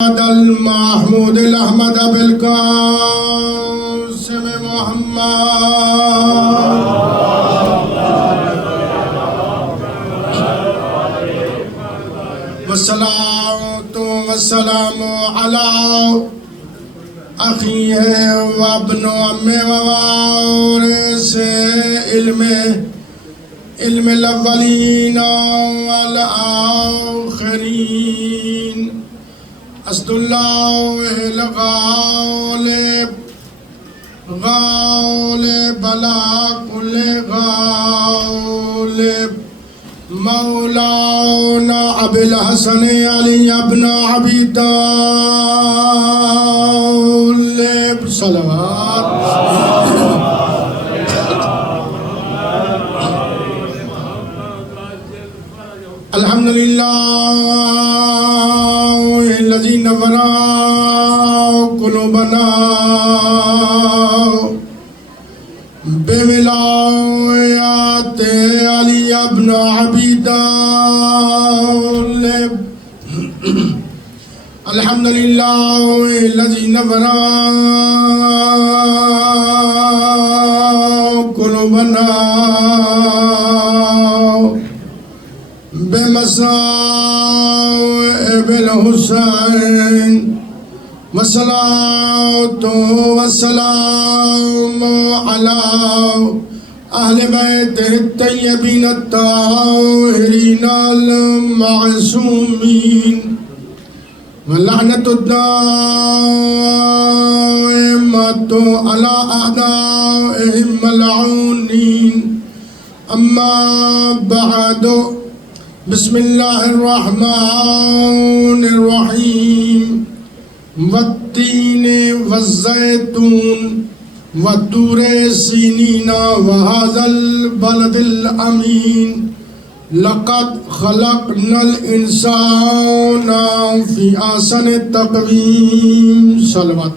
المحمود الأحمد بالقاسم محمد والصلاة والسلام على أخيه وابن عمه ووارث علم الأولين والآخرين اسد اللہ الغالب غالب علی کل غالب مولانا ابی الحسن علی ابن ابی طالب صلوات الحمدللہ الذي نور قلوبنا بولایت علی ابن ابی طالب الحمدللہ الذي نور قلوبنا بمصائب الحسین والصلاة والسلام على أهل بيته الطيبين الطاهرين المعصومين واللعنة الدائمة على أعدائهم ملعونين أما بعد بسم الله الرحمن الرحيم والتين والزيتون والطور سينين وهذا البلد الأمين لقد خلقنا الإنسان في أحسن تقويم صلوات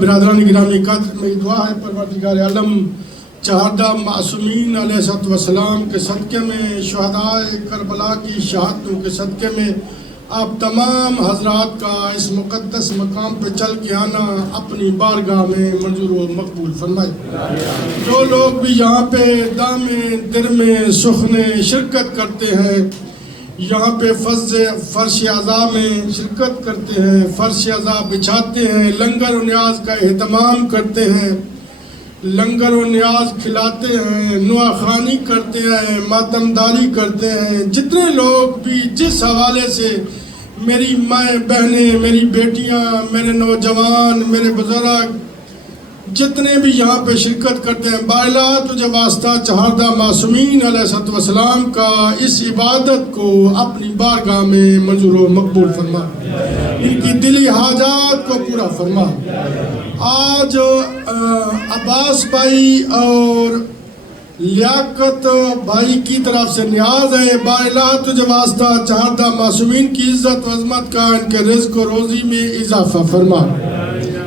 برادران گرامی قدر میں دعا ہے پروردگار عالم چہردہ معصومین علیہ السلام کے صدقے میں شہداء کربلا کی شہادتوں کے صدقے میں آپ تمام حضرات کا اس مقدس مقام پہ چل کے آنا اپنی بارگاہ میں منظور و مقبول فرمائے۔ جو لوگ بھی یہاں پہ دامے درمے سخنے شرکت کرتے ہیں، یہاں پہ فرش عزا میں شرکت کرتے ہیں، فرش عزا بچھاتے ہیں، لنگر و نیاز کا اہتمام کرتے ہیں، لنگر و نیاز کھلاتے ہیں، نوح خوانی کرتے ہیں، ماتمداری کرتے ہیں، جتنے لوگ بھی جس حوالے سے میری مائیں بہنیں، میری بیٹیاں، میرے نوجوان، میرے بزرگ جتنے بھی یہاں پہ شرکت کرتے ہیں، بالا تجھے واسطہ چہردہ معصومین علیہ السلام کا اس عبادت کو اپنی بارگاہ میں منظور و مقبول فرما، ان کی دلی حاجات کو پورا فرما۔ آج عباس بھائی اور لیاقت بھائی کی طرف سے نیاز ہے، بالا تجھے واسطہ چہردہ معصومین کی عزت و عظمت کا ان کے رزق و روزی میں اضافہ فرما۔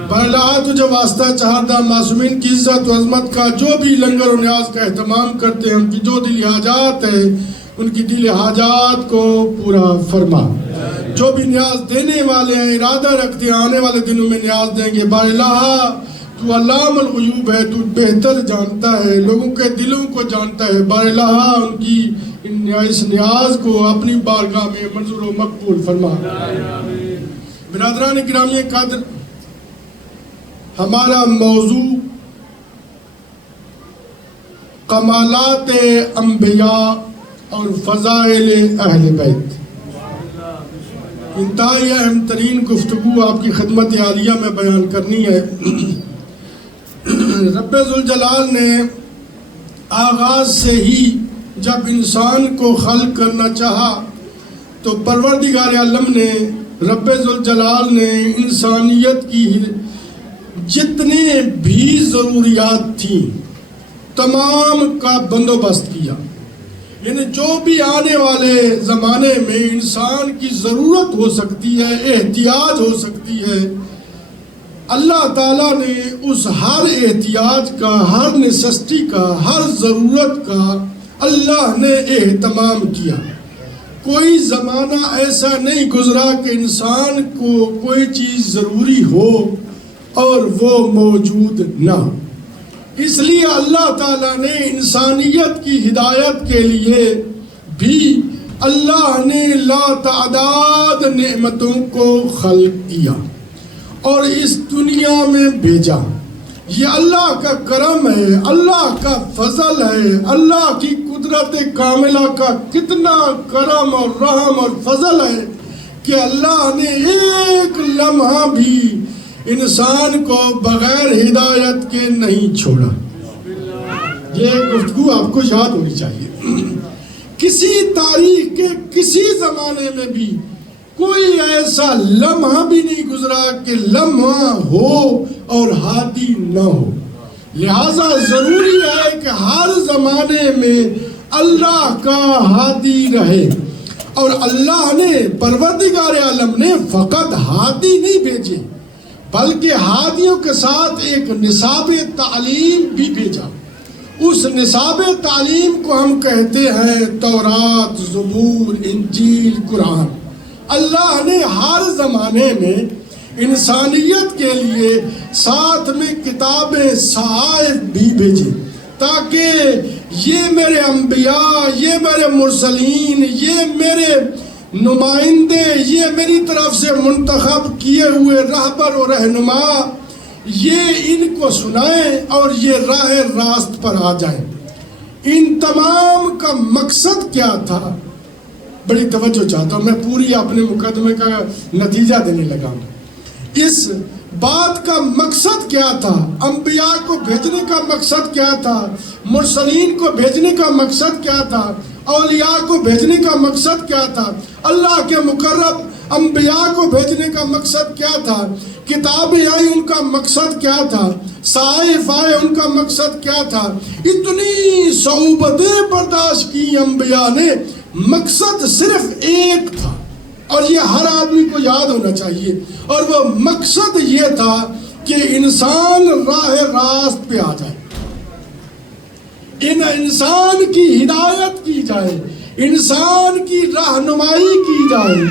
بالا تجھے واسطہ چہردہ معصومین کی عزت و عظمت کا جو بھی لنگر و نیاز کا اہتمام کرتے ہیں، ان کی جو دلی حاجات ہے ان کی دلی حاجات کو پورا فرما۔ جو بھی نیاز دینے والے ہیں، ارادہ رکھتے ہیں آنے والے دنوں میں نیاز دیں گے، بالا تو علام الغیوب ہے، تو بہتر جانتا ہے، لوگوں کے دلوں کو جانتا ہے، بالا ان کی اس نیاز کو اپنی بارگاہ میں منظور و مقبول فرما۔ برادران گرامی قدر، ہمارا موضوع کمالات انبیاء اور فضائل اہل بیت، انتہائی اہم ترین گفتگو آپ کی خدمت عالیہ میں بیان کرنی ہے۔ رب ذوالجلال نے آغاز سے ہی جب انسان کو خلق کرنا چاہا تو پروردگار عالم نے رب ذوالجلال نے انسانیت کی جتنے بھی ضروریات تھیں تمام کا بندوبست کیا، یعنی جو بھی آنے والے زمانے میں انسان کی ضرورت ہو سکتی ہے، احتیاج ہو سکتی ہے، اللہ تعالیٰ نے اس ہر احتیاج کا، ہر نیسسٹی کا، ہر ضرورت کا اللہ نے اہتمام کیا. کوئی زمانہ ایسا نہیں گزرا کہ انسان کو کوئی چیز ضروری ہو اور وہ موجود نہ ہو. اس لیے اللہ تعالیٰ نے انسانیت کی ہدایت کے لیے بھی اللہ نے لا تعداد نعمتوں کو خلق کیا اور اس دنیا میں بھیجا. یہ اللہ کا کرم ہے، اللہ کا فضل ہے، اللہ کی قدرت کاملہ کا کتنا کرم اور رحم اور فضل ہے کہ اللہ نے ایک لمحہ بھی انسان کو بغیر ہدایت کے نہیں چھوڑا. یہ گفتگو آپ کو یاد ہونی چاہیے. کسی تاریخ کے کسی زمانے میں بھی کوئی ایسا لمحہ بھی نہیں گزرا کہ لمحہ ہو اور ہادی نہ ہو. لہذا ضروری ہے کہ ہر زمانے میں اللہ کا ہادی رہے. اور اللہ نے پروردگار عالم نے فقط ہادی نہیں بھیجے بلکہ ہادیوں کے ساتھ ایک نصاب تعلیم بھی بھیجا. اس نصاب تعلیم کو ہم کہتے ہیں تورات، زبور، انجیل، قرآن. اللہ نے ہر زمانے میں انسانیت کے لیے ساتھ میں کتابیں صحائف بھی بھیجی تاکہ یہ میرے انبیاء، یہ میرے مرسلین، یہ میرے نمائندے، یہ میری طرف سے منتخب کیے ہوئے رہبر و رہنما یہ ان کو سنائیں اور یہ راہ راست پر آ جائیں. ان تمام کا مقصد کیا تھا؟ بڑی توجہ چاہتا ہوں، میں پوری اپنے مقدمے کا نتیجہ دینے لگا ہوں. اس بات کا مقصد کیا تھا؟ انبیاء کو بھیجنے کا مقصد کیا تھا؟ مرسلین کو بھیجنے کا مقصد کیا تھا؟ اولیاء کو بھیجنے کا مقصد کیا تھا؟ اللہ کے مقرب انبیاء کو بھیجنے کا مقصد کیا تھا؟ کتابیں آئی ان کا مقصد کیا تھا؟ صحائف آئے ان کا مقصد کیا تھا؟ اتنی صعوبتیں برداشت کی انبیاء نے، مقصد صرف ایک تھا اور یہ ہر آدمی کو یاد ہونا چاہیے. اور وہ مقصد یہ تھا کہ انسان راہ راست پہ آ جائے، انسان کی ہدایت کی جائے، انسان کی رہنمائی کی جائے،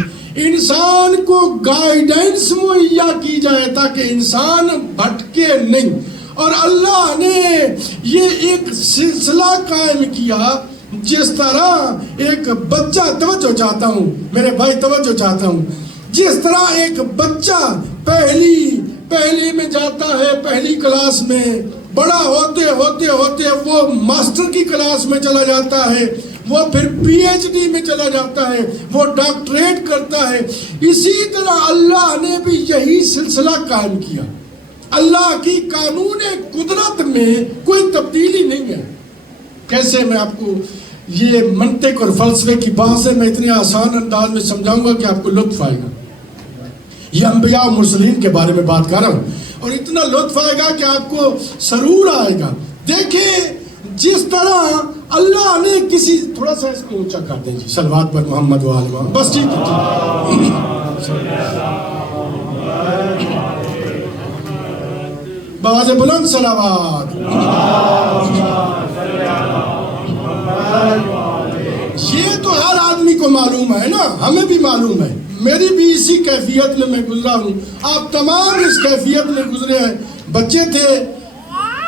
انسان کو گائیڈنس مہیا کی جائے تاکہ انسان بھٹکے نہیں. اور اللہ نے یہ ایک سلسلہ قائم کیا جس طرح ایک بچہ، توجہ چاہتا ہوں میرے بھائی، توجہ چاہتا ہوں، جس طرح ایک بچہ پہلی میں جاتا ہے، پہلی کلاس میں، بڑا ہوتے ہوتے ہوتے وہ ماسٹر کی کلاس میں چلا جاتا ہے، وہ پھر پی ایچ ڈی میں چلا جاتا ہے، وہ ڈاکٹریٹ کرتا ہے. اسی طرح اللہ نے بھی یہی سلسلہ قائم کیا. اللہ کی قانون قدرت میں کوئی تبدیلی نہیں ہے. کیسے میں آپ کو یہ منطق اور فلسفے کی بحث ہے، میں اتنے آسان انداز میں سمجھاؤں گا کہ آپ کو لطف آئے گا. یہ انبیاء و مرسلین کے بارے میں بات کر رہا ہوں اور اتنا لطف آئے گا کہ آپ کو سرور آئے گا. دیکھیں جس طرح اللہ نے کسی، تھوڑا سا اس کو اونچا کر دیں جی، صلوات پر محمد و آل محمد، بس ٹھیک ہے. بآواز بلند صلوات. یہ تو ہر آدمی کو معلوم ہے نا، ہمیں بھی معلوم ہے. میری بھی اسی کیفیت میں گزرا ہوں، آپ تمام اس کیفیت میں گزرے ہیں. بچے تھے،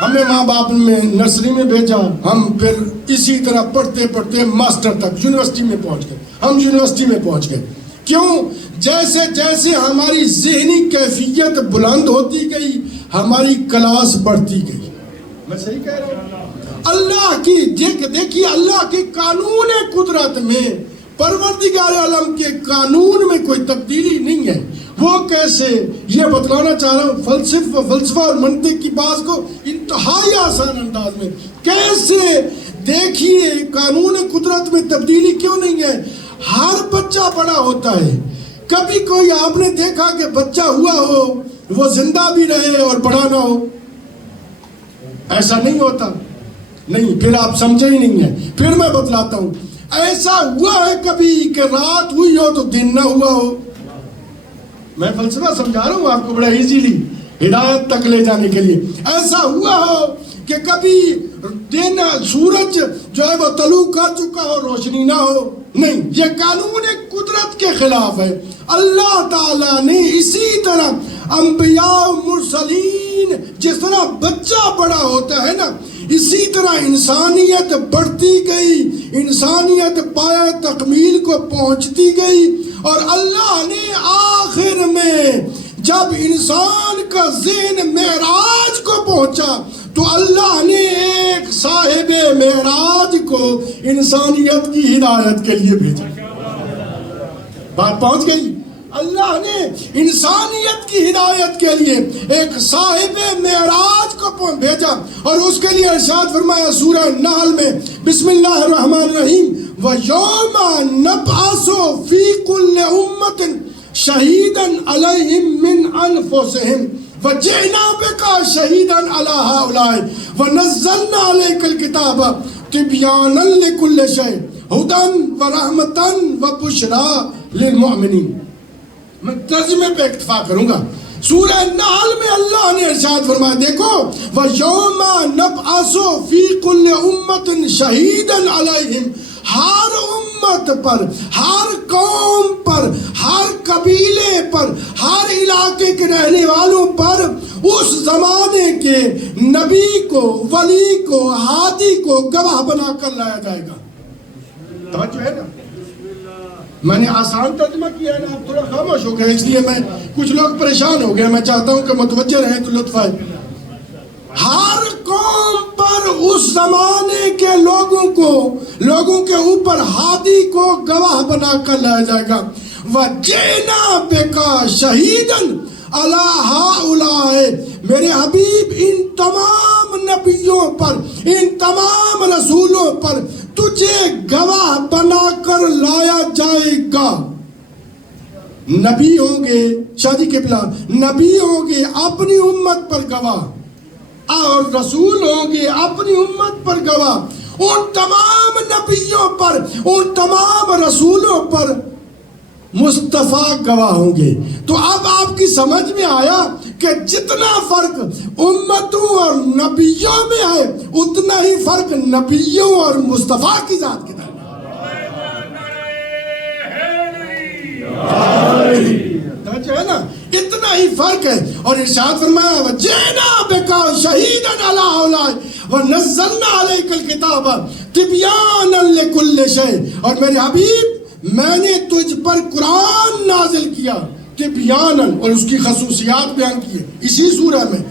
ہمیں ماں باپ نے نرسری میں بھیجا، ہم پھر اسی طرح پڑھتے پڑھتے ماسٹر تک یونیورسٹی میں پہنچ گئے. ہم یونیورسٹی میں پہنچ گئے. کیوں؟ جیسے جیسے ہماری ذہنی کیفیت بلند ہوتی گئی، ہماری کلاس بڑھتی گئی. میں صحیح کہہ رہا ہوں؟ اللہ کی دیکھیے، اللہ کی قانون قدرت میں، پروردگار عالم کے قانون میں کوئی تبدیلی نہیں ہے. وہ کیسے، یہ بتلانا چاہ رہا ہوں فلسفہ اور منطق کی بات کو انتہائی آسان انداز میں. کیسے؟ دیکھیے قانون قدرت میں تبدیلی کیوں نہیں ہے. ہر بچہ بڑا ہوتا ہے. کبھی کوئی آپ نے دیکھا کہ بچہ ہوا ہو وہ زندہ بھی رہے اور بڑا نہ ہو؟ ایسا نہیں ہوتا. نہیں، پھر آپ سمجھے ہی نہیں ہے. پھر میں بتلاتا ہوں. ایسا ہوا ہے کبھی کہ رات ہوئی ہو تو دن نہ ہوا ہو؟ میں فلسفہ سمجھا رہا ہوں آپ کو بڑا ایزیلی ہدایت تک لے جانے کے لیے. ایسا ہوا ہو کہ کبھی دن سورج جو ہے وہ طلوع کر چکا ہو روشنی نہ ہو، نہیں، یہ قانون قدرت کے خلاف ہے۔ اللہ تعالیٰ نے اسی طرح انبیاء و مرسلین جس طرح بچہ بڑا ہوتا ہے نا، اسی طرح انسانیت بڑھتی گئی، انسانیت پایہ تکمیل کو پہنچتی گئی، اور اللہ نے آخر میں جب انسان کا ذہن معراج کو پہنچا تو اللہ نے ایک صاحب معراج کو انسانیت کی ہدایت کے لیے بھیجا۔ بات پہنچ گئی؟ اللہ نے انسانیت کی ہدایت کے لیے ایک صاحب معراج کو بھیجا، اور اس کے لیے ارشاد فرمایا سورہ نحل میں، بسم اللہ الرحمن الرحیم، وَيَوْمَ نَبْعَثُ فِي كُلِّ أُمَّةٍ شَهِيدًا عَلَيْهِمْ مِنْ أَنفُسِهِمْ وَجِئْنَا بِكَ شَهِيدًا عَلَى هَؤُلَاءِ وَنَزَّلْنَا عَلَيْكَ الْكِتَابَ تِبْيَانًا لِكُلِّ شَيْءٍ هُدًى وَرَحْمَةً وَبُشْرَى لِلْمُؤْمِنِينَ۔ میں ترجمے پہ اکتفا کروں گا۔ سورہ نحل میں اللہ نے ارشاد فرمایا، دیکھو وَيَوْمَ نَبْعَثُ فِي كُلِّ أُمَّةٍ شَهِيدًا عَلَيْهِمْ، ہر امت پر، ہر قوم پر، ہر قبیلے پر، ہر علاقے کے رہنے والوں پر اس زمانے کے نبی کو، ولی کو، ہادی کو گواہ بنا کر لایا جائے گا۔ توجہ ہے نا؟ میں نے آسان ترجمہ کیا ہے نا، آپ تھوڑا خاموش ہو گئے، اس لیے میں کچھ لوگ پریشان ہو گئے، میں چاہتا ہوں کہ متوجہ رہیں تو لطف آئے۔ ہر قوم پر اس زمانے کے لوگوں کے اوپر ہادی کو گواہ بنا کر لایا جائے گا۔ وَجِئْنَا بِكَ شَهِيدًا عَلَى هَؤُلَاءِ، میرے حبیب ان تمام نبیوں پر، ان تمام رسولوں پر تجھے گواہ بنا کر لایا جائے گا۔ نبی ہوں گے، شادی کے پلان، نبی ہوں گے اپنی امت پر گواہ، اور رسول ہوں گے اپنی امت پر گواہ۔ ان تمام نبیوں پر، ان تمام رسولوں پر مصطفیٰ گواہ ہوں گے۔ تو اب آپ کی سمجھ میں آیا کہ جتنا فرق امتوں اور نبیوں میں ہے، اتنا ہی فرق نبیوں اور مصطفیٰ کی ذات کے درمیان ہے نا، اتنا ہی فرق ہے۔ اور ارشاد فرمایا وَجِئْنَا بِكَ شَهِيدًا عَلَى هَؤُلَاءِ وَنَزَّلْنَا عَلَيْكَ الْكِتَابَ تِبْيَانًا لِكُلِّ شَيْءٍ، اور میرے حبیب میں نے تجھ پر قرآن نازل کیا تبیاناً، اور اس کی خصوصیات بیان کی ہے اسی سورہ میں۔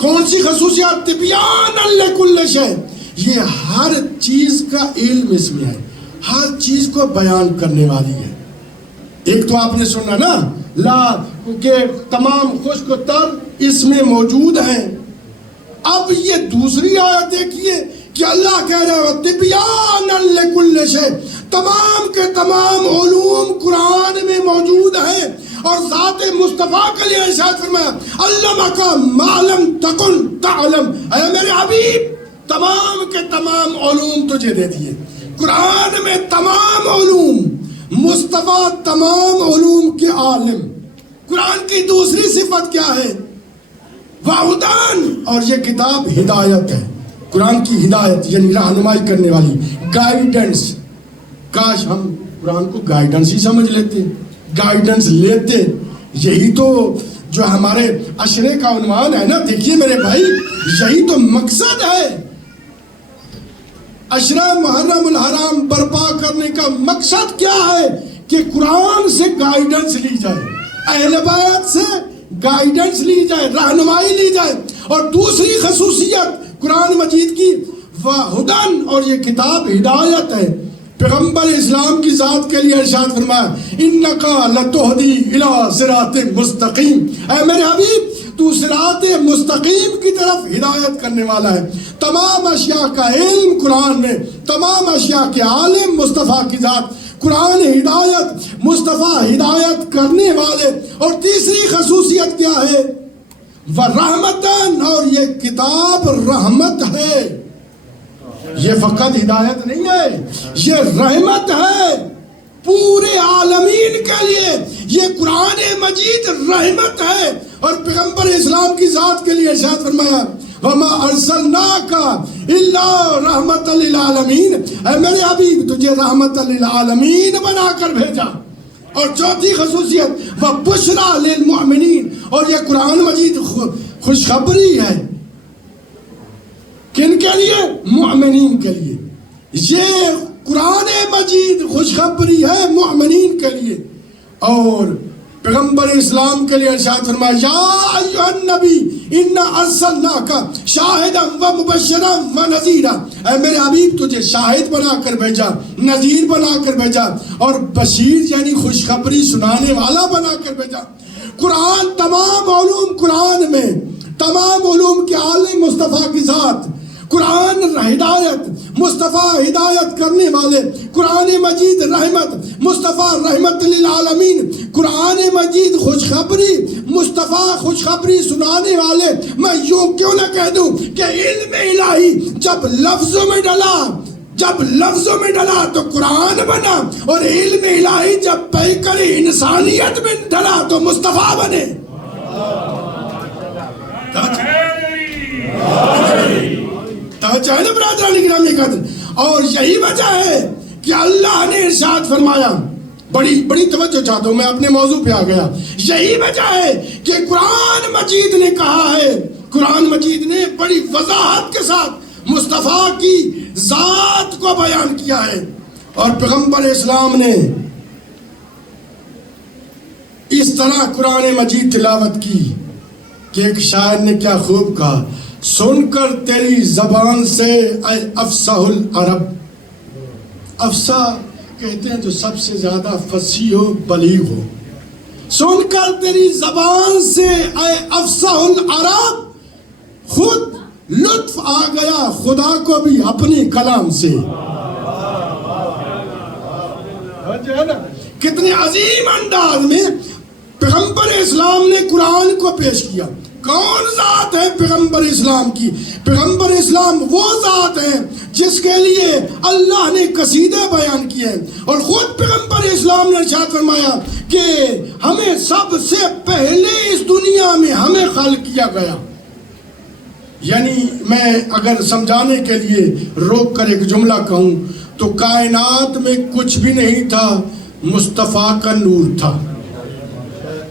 کون سی خصوصیات؟ تبیاناً لِكُلِّ شَيْءٍ، یہ ہر چیز کا علم اس میں ہے، ہر چیز کو بیان کرنے والی ہے۔ ایک تو آپ نے سننا نا، لا کہ تمام خشک و تر اس میں موجود ہیں۔ اب یہ دوسری آیت دیکھیے کہ اللہ کہہ رہا ہے تبیاناً لِكُلِّ شَيْءٍ، تمام کے تمام علوم قرآن میں موجود ہیں، اور ذات مصطفیٰ کے لیے ارشاد فرمایا علمک ما لم تکن تعلم، اے میرے حبیب تمام کے تمام علوم تجھے دے دیے۔ قرآن میں تمام علوم، مصطفیٰ تمام علوم کے عالم۔ قرآن کی دوسری صفت کیا ہے؟ وَهُدًى، اور یہ کتاب ہدایت ہے۔ قرآن کی ہدایت یعنی رہنمائی کرنے والی، گائیڈنس۔ کاش ہم قرآن کو گائیڈنس ہی سمجھ لیتے، گائیڈنس لیتے۔ یہی تو جو ہمارے عشرے کا عنوان ہے نا، دیکھیے میرے بھائی، یہی تو مقصد ہے۔ عشرہ محرم الحرام برپا کرنے کا مقصد کیا ہے؟ کہ قرآن سے گائیڈنس لی جائے، اہل بیت سے گائیڈنس لی جائے، رہنمائی لی جائے۔ اور دوسری خصوصیت قرآن مجید کی وَهُدًى، اور یہ کتاب ہدایت ہے۔ پیغمبر اسلام کی ذات کے لیے ارشاد فرمایا اِنَّكَ لَتُهْدِي إِلَىٰ صِرَاطٍ مُسْتَقِيمٍ، اے میرے حبیب تو صراط مستقیم کی طرف ہدایت کرنے والا ہے۔ تمام اشیاء کا علم قرآن میں، تمام اشیاء کے عالم مصطفیٰ کی ذات، قرآن ہدایت، مصطفیٰ ہدایت کرنے والے۔ اور تیسری خصوصیت کیا ہے؟ وَرَحْمَةً، اور یہ کتاب رحمت ہے۔ یہ فقط ہدایت نہیں ہے، یہ رحمت ہے پورے عالمین کے لیے۔ یہ قرآن مجید رحمت ہے۔ اور پیغمبر اسلام کی ذات کے لیے ارشاد فرمایا وما ارسلناک الا رحمت للعالمین، اے میرے حبیب تجھے رحمت للعالمین بنا کر بھیجا۔ اور چوتھی خصوصیت وبشریٰ للمؤمنین، اور یہ قرآن مجید خوشخبری ہے کن کے لیے؟ مومنین کے لیے۔ یہ قرآن مجید خوشخبری ہے مومنین کے لیے۔ اور پیغمبر اسلام کے لیے ارشاد فرمایا یا ایھا النبی انا ارسلناک شاہدا و مبشرا و نذیرا، اے میرے حبیب تجھے شاہد بنا کر بھیجا، نذیر بنا کر بھیجا، اور بشیر یعنی خوشخبری سنانے والا بنا کر بھیجا۔ قرآن تمام علوم، قرآن میں تمام علوم کے عالم مصطفیٰ کی ذات، قرآن ہدایت، مصطفیٰ ہدایت کرنے والے، قرآن مجید رحمت، مصطفیٰ رحمت للعالمین، قرآن مجید خوشخبری، مصطفیٰ خوشخبری سنانے والے۔ میں یوں کیوں نہ کہہ دوں کہ علم الہی جب لفظوں میں ڈلا تو قرآن بنا، اور علم الہی جب پیکر انسانیت میں ڈلا تو مصطفیٰ بنے۔ توجہ ہے نا برادران گرامی قدر؟ اور یہی وجہ ہے کہ اللہ نے ارشاد فرمایا، بڑی توجہ چاہتا ہوں، میں اپنے موضوع پہ آ گیا۔ یہی وجہ ہے کہ قرآن مجید نے کہا ہے، قرآن مجید نے بڑی وضاحت کے ساتھ مصطفیٰ کی ذات کو بیان کیا ہے۔ اور پیغمبر اسلام نے اس طرح قرآن مجید تلاوت کی کہ ایک شاعر نے کیا خوب کہا، سن کر تیری زبان سے اے افصح العرب، افصح کہتے ہیں جو سب سے زیادہ فصیح ہو، بلیغ ہو، سن کر تیری زبان سے اے افصح العرب، خود لطف آ گیا خدا کو بھی اپنی کلام سے۔ کتنے عظیم انداز میں پیغمبر اسلام نے قرآن کو پیش کیا۔ کون ذات ہے پیغمبر اسلام کی؟ پیغمبر اسلام وہ ذات ہے جس کے لیے اللہ نے قصیدے بیان کیے، اور خود پیغمبر اسلام نے ارشاد فرمایا کہ ہمیں سب سے پہلے اس دنیا میں ہمیں خلق کیا گیا۔ یعنی میں اگر سمجھانے کے لیے روک کر ایک جملہ کہوں تو کائنات میں کچھ بھی نہیں تھا، مصطفیٰ کا نور تھا۔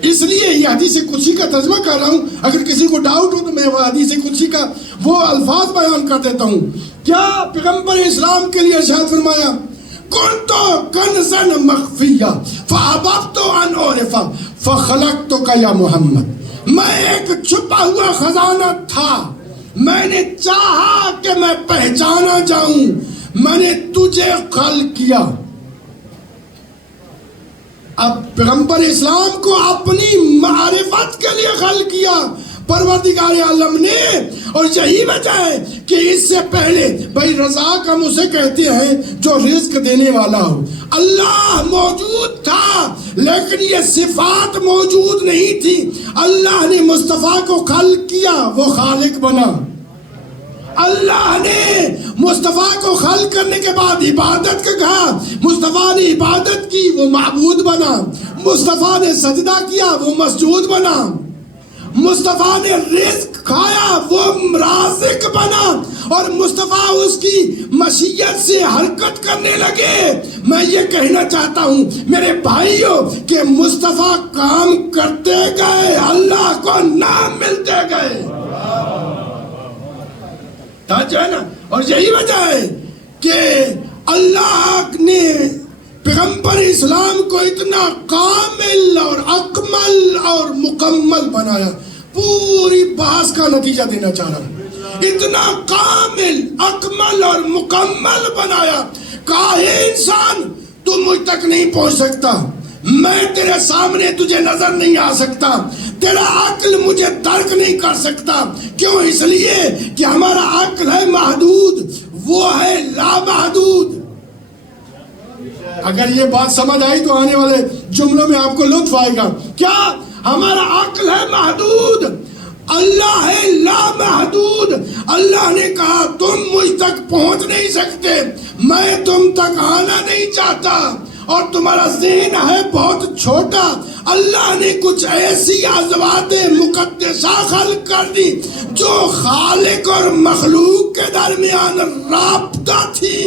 اس لیے یہ حدیث قدسی کا ترجمہ کر رہا ہوں، اگر کسی کو ڈاؤٹ ہو تو میں وہ حدیث قدسی کا وہ الفاظ بیان کر دیتا ہوں۔ کیا پیغمبر اسلام کے لیے ارشاد فرمایا کنت کنزا مخفیا فاحببت ان اعرف فخلقتک یا محمد، میں ایک چھپا ہوا خزانہ تھا، میں نے چاہا کہ میں پہچانا جاؤں، میں نے تجھے خلق کیا۔ اب پیغمبر اسلام کو اپنی معرفت کے لیے خلق کیا پروردگار عالم نے، اور یہی وجہ ہے کہ اس سے پہلے بھائی رزاق ہم اسے کہتے ہیں جو رزق دینے والا ہو، اللہ موجود تھا لیکن یہ صفات موجود نہیں تھی۔ اللہ نے مصطفیٰ کو خلق کیا، وہ خالق بنا۔ اللہ نے مصطفیٰ کو خلق کرنے کے بعد عبادت کا کہا، مصطفیٰ نے عبادت کی، وہ معبود بنا۔ مصطفیٰ نے سجدہ کیا، وہ مسجود بنا۔ مصطفیٰ نے رزق کھایا، وہ رازق بنا، اور مصطفیٰ اس کی مشیت سے حرکت کرنے لگے۔ میں یہ کہنا چاہتا ہوں میرے بھائیوں کہ مصطفیٰ کام کرتے گئے، اللہ کو نام ملتے گئے، جو ہے نا۔ اور یہی وجہ ہے کہ اللہ نے پیغمبر اسلام کو اتنا کامل اور اکمل اور مکمل بنایا۔ پوری بحث کا نتیجہ دینا چاہ رہا ہوں، اتنا کامل، اکمل اور مکمل بنایا۔ کہا ہے انسان تو مجھ تک نہیں پہنچ سکتا، میں تیرے سامنے تجھے نظر نہیں آ سکتا، تیرا عقل مجھے درک نہیں کر سکتا۔ کیوں؟ اس لیے کہ ہمارا عقل ہے محدود، وہ ہے لامحدود۔ اگر یہ بات سمجھ آئی تو آنے والے جملوں میں آپ کو لطف آئے گا۔ کیا؟ ہمارا عقل ہے محدود، اللہ ہے لامحدود۔ اللہ نے کہا تم مجھ تک پہنچ نہیں سکتے، میں تم تک آنا نہیں چاہتا، اور تمہارا ذہن ہے بہت چھوٹا. اللہ نے کچھ ایسی ازواج مقدسہ خلق کر دی جو خالق اور مخلوق کے درمیان رابطہ تھی.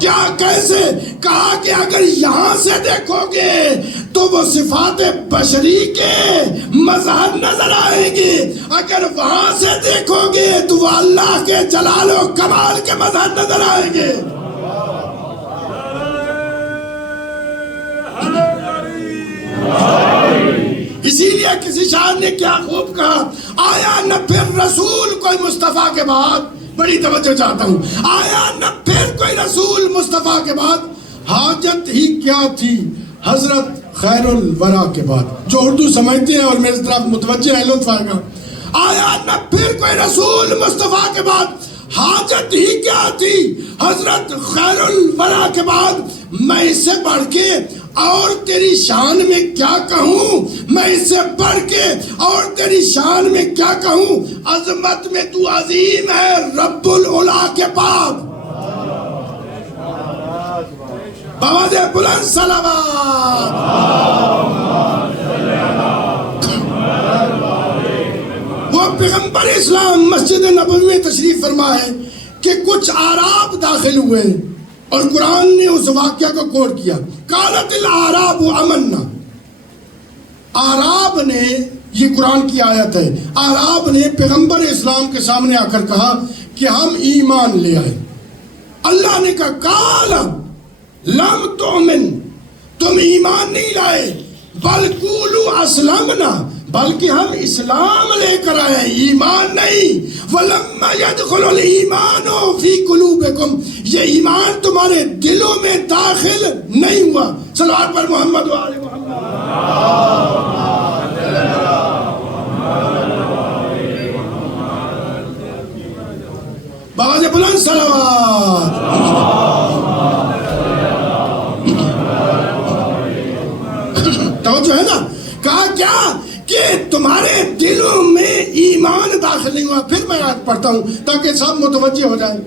کیا کیسے؟ کہا کہ اگر یہاں سے دیکھو گے تو وہ صفات بشری کے مظہر نظر آئیں گے، اگر وہاں سے دیکھو گے تو وہ اللہ کے جلال و کمال کے مظہر نظر آئیں گے. اسی لیے کسی شاعر نے کیا خوب کہا، آیا نہ پھر رسول کوئی مصطفیٰ کے بعد، بڑی توجہ چاہتا ہوں، آیا نہ پھر کوئی رسول مصطفیٰ کے بعد، حاجت ہی کیا تھی حضرت خیر الورا کے بعد. جو اردو سمجھتے ہیں اور میری طرف متوجہ ہے لطف آئے گا. آیا نہ پھر کوئی رسول مصطفیٰ کے بعد، حاجت ہی کیا تھی حضرت خیر الورا کے بعد. میں اس سے بڑھ کے اور تیری شان میں کیا کہوں، میں اس سے بڑھ کے اور تیری شان میں کیا کہوں. عظمت میں تو عظیم ہے رب العلا کے بعد. بآواز بلند صلوات. وہ پیغمبر اسلام مسجد نبوی میں تشریف فرما ہے کہ کچھ اعراب داخل ہوئے اور قرآن نے اس واقعہ کو کوٹ کیا. قالت الاعراب آمنا. اعراب نے، یہ قرآن کی آیت ہے، اعراب نے پیغمبر اسلام کے سامنے آ کر کہا کہ ہم ایمان لے آئے. اللہ نے کہا قال لم تؤمن، تم ایمان نہیں لائے، بل قولوا اسلمنا، بلکہ ہم اسلام لے کر آئے، ایمان نہیں. وَلَمَّا يَدْخُلُ الْإِيمَانُ فِي قُلُوبِكُمْ، یہ ایمان تمہارے دلوں میں داخل نہیں ہوا. صلوات پر محمد و آل محمد. بآواز بلند صلوات. توجہ ہے نا. کہا کیا کہ تمہارے دلوں میں ایمان داخل نہیں ہوا. پھر میں آیت پڑھتا ہوں تاکہ سب متوجہ ہو جائیں.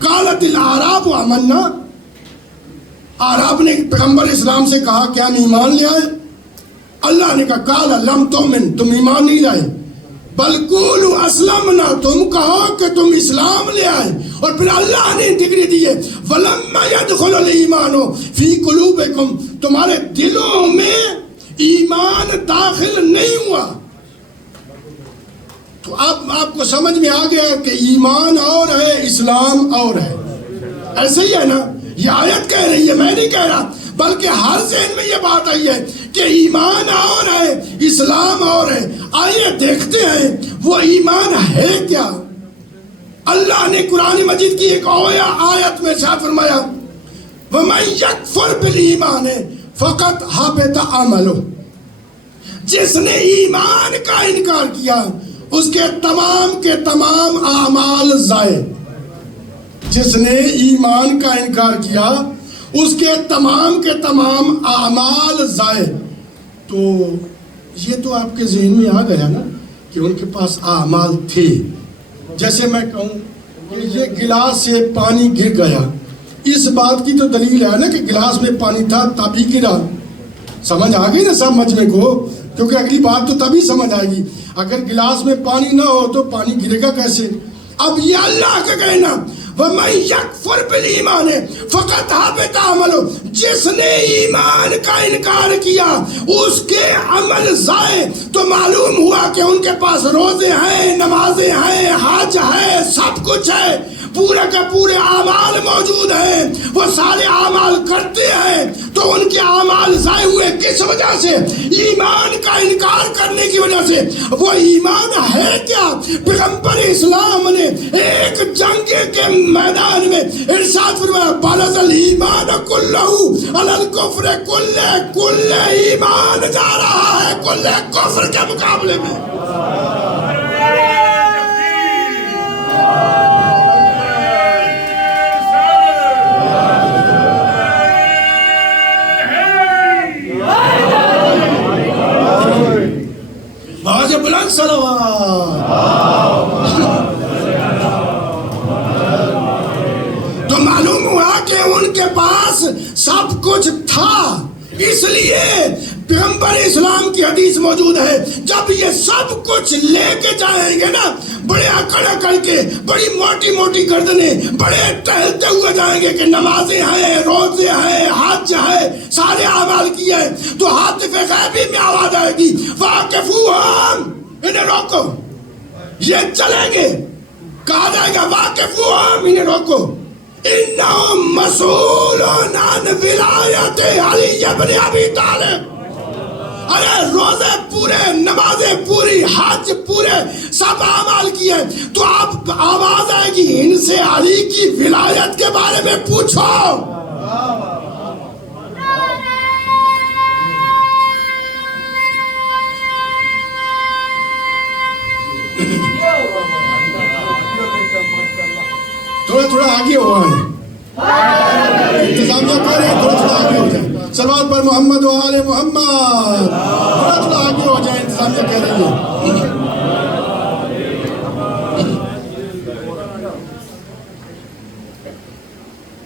قالت الاعراب آمنا، اعراب نے پیغمبر اسلام سے کہا کہ ہم ایمان لے آئے. اللہ نے کہا قال لم تؤمن، تم ایمان نہیں لائے، بل قولوا اسلمنا، تم کہو کہ تم اسلام لے آئے. اور پھر اللہ نے ڈگری دی ہے وَلَمَّا يَدْخُلُ الْإِيمَانُ فِي قُلُوبِكُمْ، تمہارے دلوں میں ایمان داخل نہیں ہوا. تو اب آپ کو سمجھ میں آ گیا کہ ایمان اور ہے، اسلام اور ہے. ایسے ہی ہے نا، یہ آیت کہہ رہی ہے، میں نہیں کہہ رہا، بلکہ ہر ذہن میں یہ بات آئی ہے کہ ایمان اور ہے، اسلام اور ہے. آئیے دیکھتے ہیں وہ ایمان ہے کیا. اللہ نے قرآن مجید کی ایک اور آیت میں ارشاد فرمایا وَمَن يَكْفُرْ بِالْإِيمَانِ فَقَدْ حَبِطَ عَمَلُهُ، جس نے ایمان کا انکار کیا اس کے تمام کے تمام اعمال ضائع. جس نے ایمان کا انکار کیا اس کے تمام اعمال ضائع. تو یہ تو آپ کے ذہن میں آ گیا نا کہ ان کے پاس اعمال تھے. جیسے میں کہوں کہ یہ گلاس سے پانی گر گیا، اس بات کی تو دلیل ہے نا کہ گلاس میں پانی تھا تبھی گرا. سمجھ آ گئی نا سب مجمع کو، کیونکہ اگلی بات تو تبھی سمجھ آئے گی. اگر گلاس میں پانی نہ ہو تو پانی گرے گا کیسے. اب یہ اللہ کا کہنا وَمَن يَكْفُرْ بِالْإِيمَانِ فَقَدْ حَبِطَ عَمَلُهُ، جس نے ایمان کا انکار کیا اس کے عمل ضائع. تو معلوم ہوا کہ ان کے پاس روزے ہیں، نمازیں ہیں، حج ہے، سب کچھ ہے، پورے کے پورے اعمال موجود ہیں، وہ سارے اعمال کرتے ہیں. تو ان کے اعمال ضائع ہوئے کس وجہ سے؟ ایمان کا انکار کرنے کی وجہ سے. وہ ایمان ہے کیا؟ پیغمبر اسلام نے ایک جنگ کے میدان میں ارشاد فرمایا بَلَغَ الْإِيمَانَ كُلَّهُ عَلَى الْكُفْرِ، کل ایمان جا رہا ہے کل کفر کے مقابلے میں. باز بلند صلوات. تو معلوم ہوا کہ ان کے پاس پاس سب کچھ تھا. اس لیے پیغمبر اسلام کی حدیث موجود ہے جب یہ سب کچھ لے کے جائیں گے نا, بڑے اکڑ اکڑ کے, بڑی موٹی موٹی گردنیں, بڑے ٹہلتے ہوئے جائیں گے کہ نمازیں ہیں, روزے ہیں, حج ہے, سارے اعمال کیے ہیں, تو ہاتف غیبی میں آواز آئے گی واقفوہم, انہیں روکو, یہ چلیں گے. کہا جائے گا واقفوہم, انہیں روکو, انہم مسئولون عن ولایت علی ابن ابی طالب. ارے روزے پورے, نمازیں پوری, حج پورے, سب اعمال کیے, تو اب آواز آئے گی ان سے علی کی ولایت کے بارے میں پوچھو. تھوڑا تھوڑا آگے ہوا ہے, انتظامیہ کر رہے ہیں, تھوڑا تھوڑا آگے ہو جائے. صلوات پر محمد و آل محمد. تھوڑا تھوڑا آگے ہو جائے, انتظامیہ کہہ رہی ہے.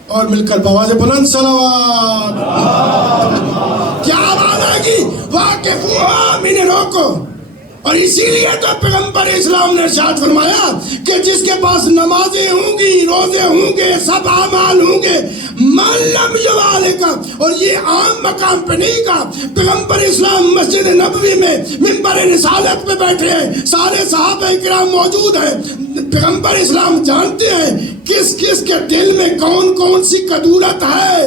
اور مل کر بآواز بلند صلوات. کیا آواز آئے گی؟ واقفوہم, انہیں روکو. اور اسی لیے تو پیغمبر اسلام نے ارشاد فرمایا کہ جس کے پاس نمازیں ہوں گی, روزے ہوں گے, سب اعمال ہوں گے, من لم یوالکا, اور یہ عام مقام پہ نہیں کہا. پیغمبر اسلام مسجد نبوی میں منبر رسالت پہ بیٹھے ہیں, سارے صحابہ کرام موجود ہیں. پیغمبر اسلام جانتے ہیں کس کس کے دل میں کون کون سی کدورت ہے.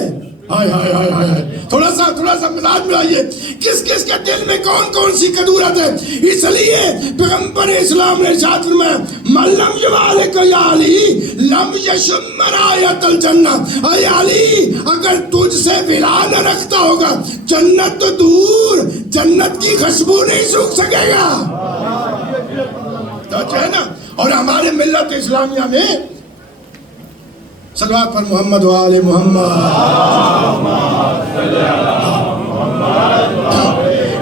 ہائے ہائے ہائے ہائے, تھوڑا سا مزاج میں آئیے, کس کس کے دل میں کون کون سی کدورت ہے. اس لیے پیغمبر اسلام نے ارشاد فرمایا من لم یوالک یا علی لم یشم رایۃ الجنہ. اے علی, اگر تجھ سے ولا نہ رکھتا ہوگا جنت تو دور, جنت کی خوشبو نہیں سوکھ سکے گا. تو ہے نا. اور ہمارے ملت اسلامیہ میں صلوات پر محمد و آل محمد.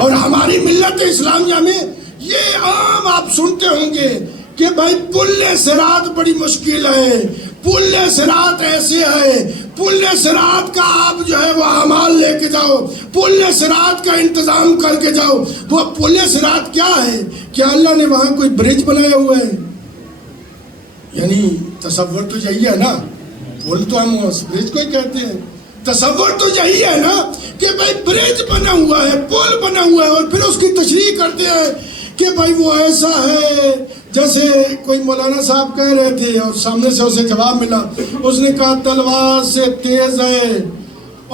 اور ہماری ملت اسلامیہ میں یہ عام آپ سنتے ہوں گے کہ بھائی پل صراط بڑی مشکل ہے, پل صراط ایسے ہے, پل صراط کا آپ جو ہے وہ اعمال لے کے جاؤ, پل صراط کا انتظام کر کے جاؤ. وہ پل صراط کیا ہے؟ کیا اللہ نے وہاں کوئی برج بنایا ہوا ہے؟ یعنی تصور تو یہی ہے نا, پل تو ہم اس برج کو ہی کہتے ہیں. تصور تو یہی ہے نا کہ بھائی برج بنا ہوا ہے, پل بنا ہوا ہے, اور پھر اس کی تشریح کرتے ہیں کہ بھائی وہ ایسا ہے جیسے کوئی مولانا صاحب کہہ رہے تھے اور سامنے سے اسے جواب ملا. اس نے کہا تلوار سے تیز ہے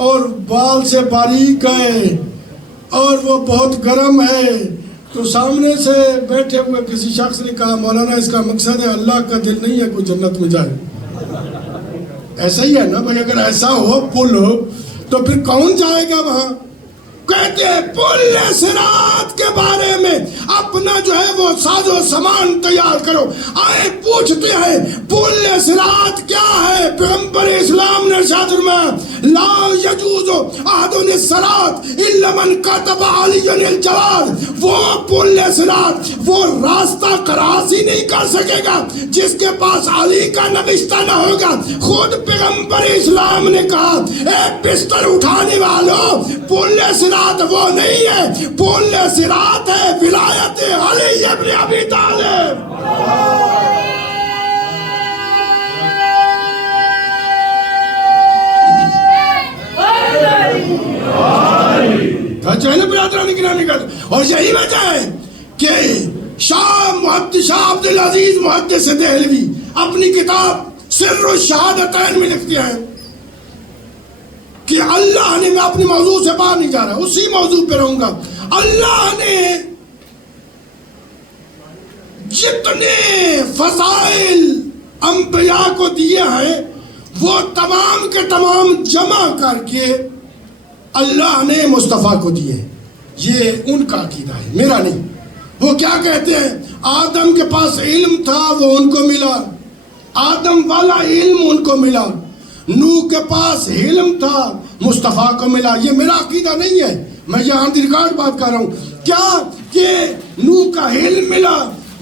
اور بال سے باریک ہے اور وہ بہت گرم ہے. تو سامنے سے بیٹھے ہوئے کسی شخص نے کہا مولانا اس کا مقصد ہے اللہ کا دل نہیں ہے کوئی جنت میں جائے. ایسا ہی ہے نا بھائی, اگر ایسا ہو پل ہو تو پھر کون جائے گا وہاں؟ کہتے ہیں پل صراط کے بارے میں اپنا جو ہے وہ ساز و سامان تیار کرو. آئے پوچھتے ہیں پل صراط کیا ہے؟ پیغمبر اسلام نے ارشاد فرمایا لا یجوز احد الصراط الا من کتب علی الجواد. وہ پل صراط, وہ راستہ کراس ہی نہیں کر سکے گا جس کے پاس علی کا نوشتہ نہ ہوگا. خود پیغمبر اسلام نے کہا اے بستر اٹھانے والوں, پل صراط وہ نہیں ہے, پل صراط ہے ولایت علی ابن ابی طالب. برادران گرامی کا, اور یہی وجہ ہے کہ شاہ عبد العزیز محدث دہلوی اپنی کتاب سر الشہادتین میں لکھتے ہیں کہ اللہ نے, میں اپنی موضوع سے باہر نہیں جا رہا, اسی موضوع پہ رہوں گا, اللہ نے جتنے فضائل انبیاء کو دیے ہیں وہ تمام کے تمام جمع کر کے اللہ نے مصطفیٰ کو دیے. یہ ان کا عقیدہ ہے, میرا نہیں. وہ کیا کہتے ہیں, آدم کے پاس علم تھا وہ ان کو ملا, آدم والا علم ان کو ملا, نوح کے پاس علم تھا مصطفیٰ کو ملا. یہ میرا عقیدہ نہیں ہے, میں یہ آن دی ریکارڈ بات کر رہا ہوں. کیا کہ نوح کا علم ملا,